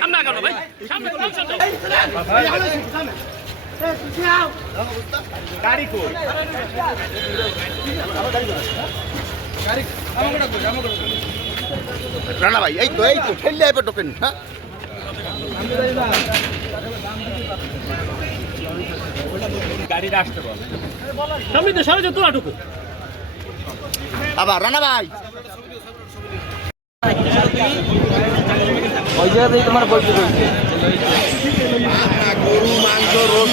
সামনে আগানো ভাই, সামনে গাড়ি কই রানা ভাই, এই তো ঠেললে এবার ঢোকেন। হ্যাঁ, গাড়িটা আসতে বল, সামনে তো সরে তোরা ঢুকো আবার রানা ভাই ওই জায়গাতেই তোমার বলতে বলছে গরু মাংস রোজ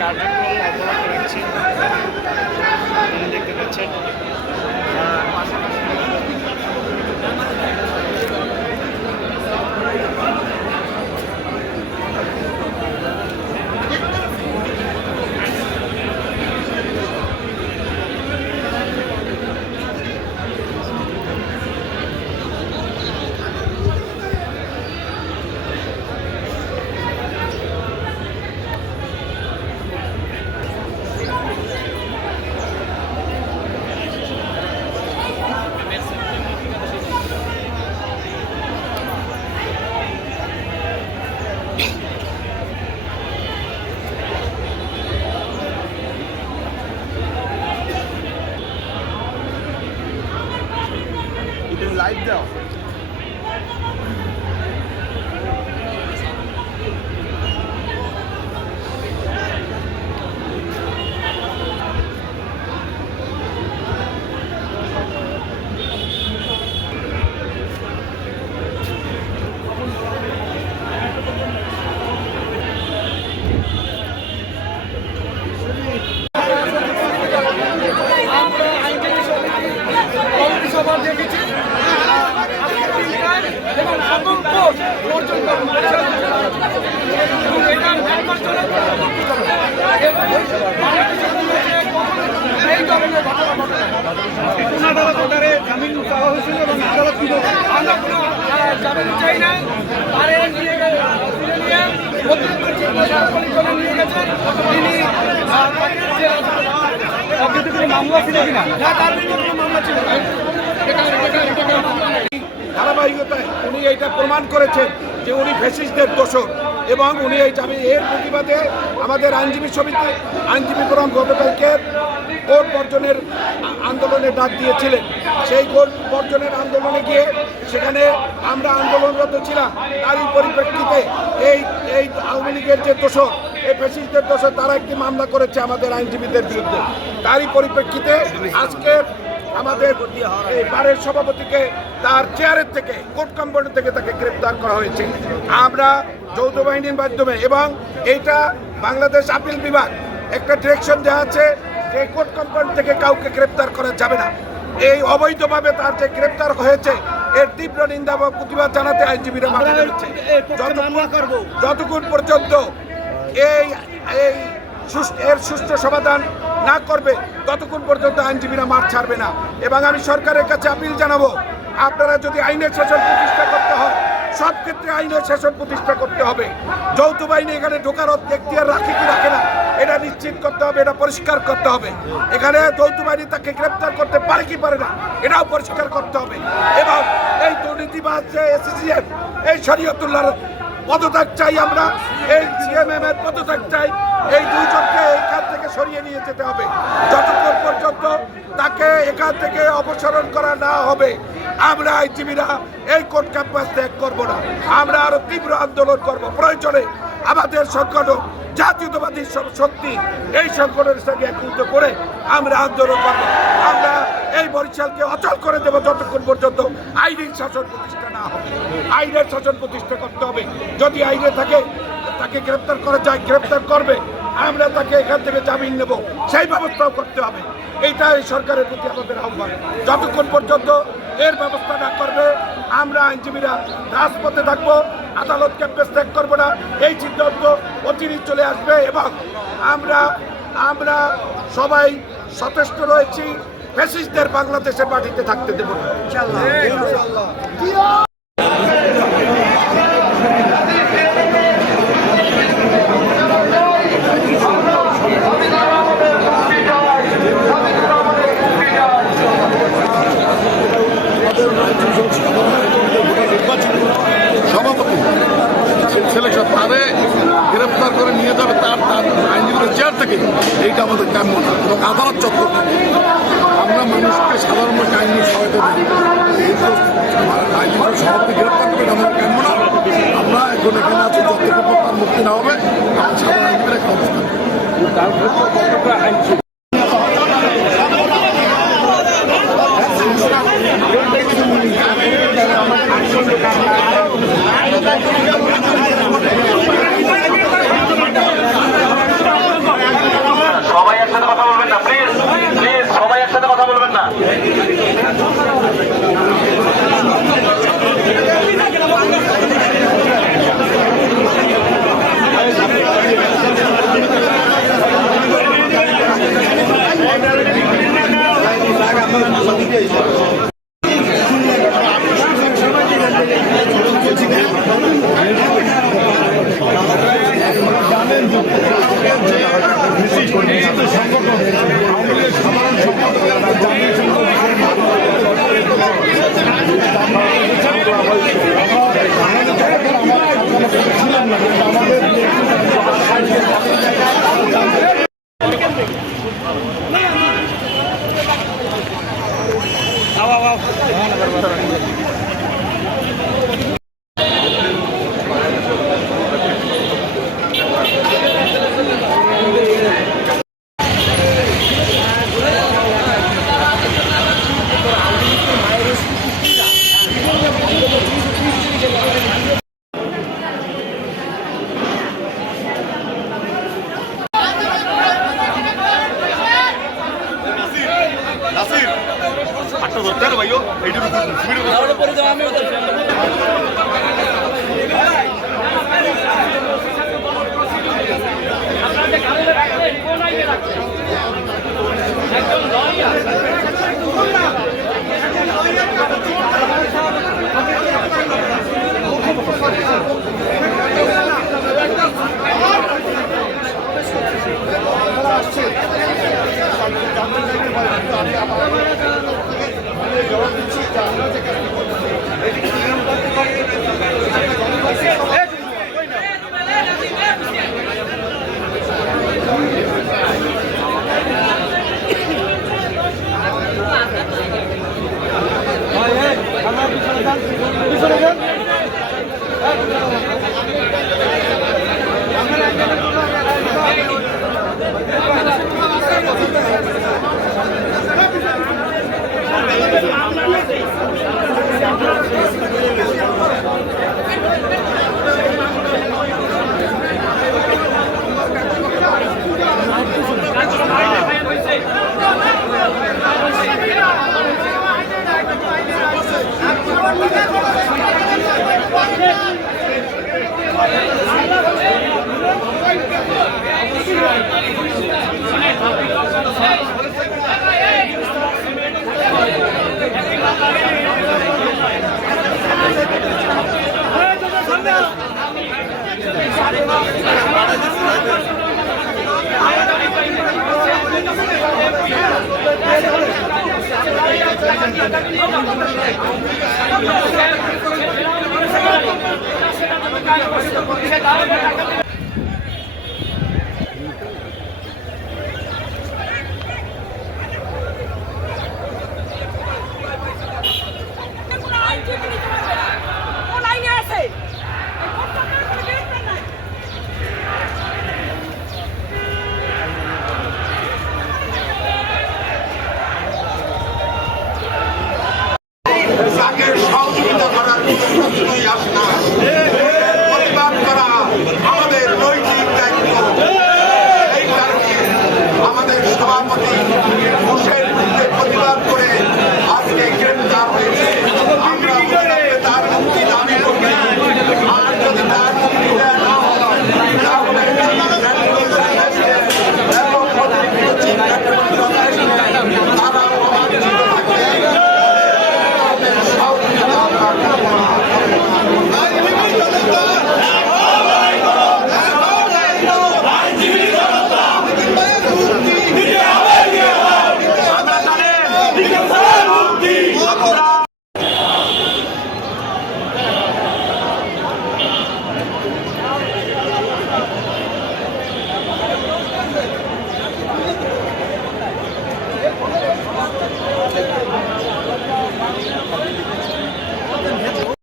কার্যক্রম অব্যাহত রাখছে দেখতে পাচ্ছেন। লাইভ দাও। জামিন চাওয়া হয়েছিল এবং আদালত আমরা কোনো জামিন চাই না। নিয়ে গেছেন তিনি মামলা ছিল কিনা, তার বিরুদ্ধে কোনো মামলা ছিল না। ধারাবাহিকতায় উনি এইটা প্রমাণ করেছেন যে উনি ফ্যাসিস্টদের দোষর এবং উনি এই জামিন এর প্রতিবাদে আমাদের আইনজীবী সমিতি আইনজীবী ফোরাম গতকালকে কোর্ট বর্জনের আন্দোলনে ডাক দিয়েছিলেন। সেই কোর্ট বর্জনের আন্দোলনে গিয়ে সেখানে আমরা আন্দোলনরত ছিলাম। তারই পরিপ্রেক্ষিতে এই আওয়ামী লীগের যে দোষর, এই ফ্যাসিস্টদের দোষর, তারা একটি মামলা করেছে আমাদের আইনজীবীদের বিরুদ্ধে। তারই পরিপ্রেক্ষিতে আজকে আমাদের এই বারের সভাপতিকে তার চেয়ারের থেকে কোর্ট কম্পাউন্ড থেকে তাকে গ্রেপ্তার করা হয়েছে। আমরা যৌথ বাহিনীর মাধ্যমে এবং এইটা বাংলাদেশ আপিল বিভাগ একটা ডিরেকশন দেওয়া আছে যে কোর্ট কম্পাউন্ড থেকে কাউকে গ্রেপ্তার করা যাবে না। এই অবৈধভাবে তার যে গ্রেপ্তার হয়েছে এর তীব্র নিন্দা এবং প্রতিবাদ জানাতে আইনজীবীরা মাঠে নেমেছে। যতক্ষণ পর্যন্ত এর সুষ্ঠু সমাধান না করবে ততক্ষণ পর্যন্ত আইনজীবীরা মাঠ ছাড়বে না। এবং আমি সরকারের কাছে আপিল জানাবো, আপনারা যদি আইনের শাসন প্রতিষ্ঠা করতে হয় সব ক্ষেত্রে আইনের শাসন প্রতিষ্ঠা করতে হবে। যৌথ বাহিনী এখানে ঢোকার এখতিয়ার রাখে কি রাখে না এটা নিশ্চিত করতে হবে, এটা পরিষ্কার করতে হবে। এখানে যৌথ বাহিনী তাকে গ্রেপ্তার করতে পারে কি পারে না এটাও পরিষ্কার করতে হবে। এবং এই দুর্নীতিবাজ যে এসিসিএম, এই শরীয়তুল্লাহর পদত্যাগ চাই, আমরা এই সিএমএম এর পদত্যাগ চাই। এই দুইজনকে এখান থেকে সরিয়ে নিয়ে যেতে হবে। যতক্ষণ পর্যন্ত তাকে এখান থেকে অপসারণ করা না হবে আমরা আইনজীবীরা এই কোর্ট ক্যাম্পাস ত্যাগ করবো না। আমরা আরো তীব্র আন্দোলন করব। প্রয়োজনে আমাদের সংগঠন জাতীয়তাবাদী সব শক্তি এই সংগঠনের সঙ্গে একত্রিত করে আমরা আন্দোলন করব। আমরা এই বরিশালকে অচল করে দেব যতক্ষণ পর্যন্ত আইনের শাসন প্রতিষ্ঠা না হবে। আইনের শাসন প্রতিষ্ঠা করতে হবে। যদি আইনে থাকে তাকে গ্রেপ্তার করা যায়, গ্রেপ্তার করবে। আমরা তাকে এখান থেকে জামিন নেব, সেই ব্যবস্থাও করতে হবে। এইটা এই সরকারের প্রতি আমাদের আহ্বান। যতক্ষণ পর্যন্ত এর ব্যবস্থা না করবে আমরা আইনজীবীরা রাজপথে থাকবো, আদালত ক্যাম্পাস ত্যাগ করবো না। এই সিদ্ধান্ত অচিরেই চলে আসবে এবং আমরা সবাই সচেষ্ট রয়েছি ফ্যাসিস্টদের বাংলাদেশে মাটিতে থাকতে দেব না। সভাপতি সিলেকশন তারে গ্রেপ্তার করে নিয়ে যাবে তার আইনজীবীদের চেয়ার থেকে, এইটা আমাদের কাম্য না এবং আদালত চত্বর থেকে আমরা মানুষকে সাধারণ মানুষকে আইনি সহায়তা দিই। এই তো আইনজীবীর সভাপতি গ্রেপ্তার করে আমাদের কাম্য না। আমরা এখন এখানে আছি যতটুকু তার মুক্তি না হবে সাধারণ আইনজীবীরা এখানে অবস্থান। সবাই একসাথে কথা বলবেন না, প্লিজ প্লিজ সবাই একসাথে কথা বলবেন না।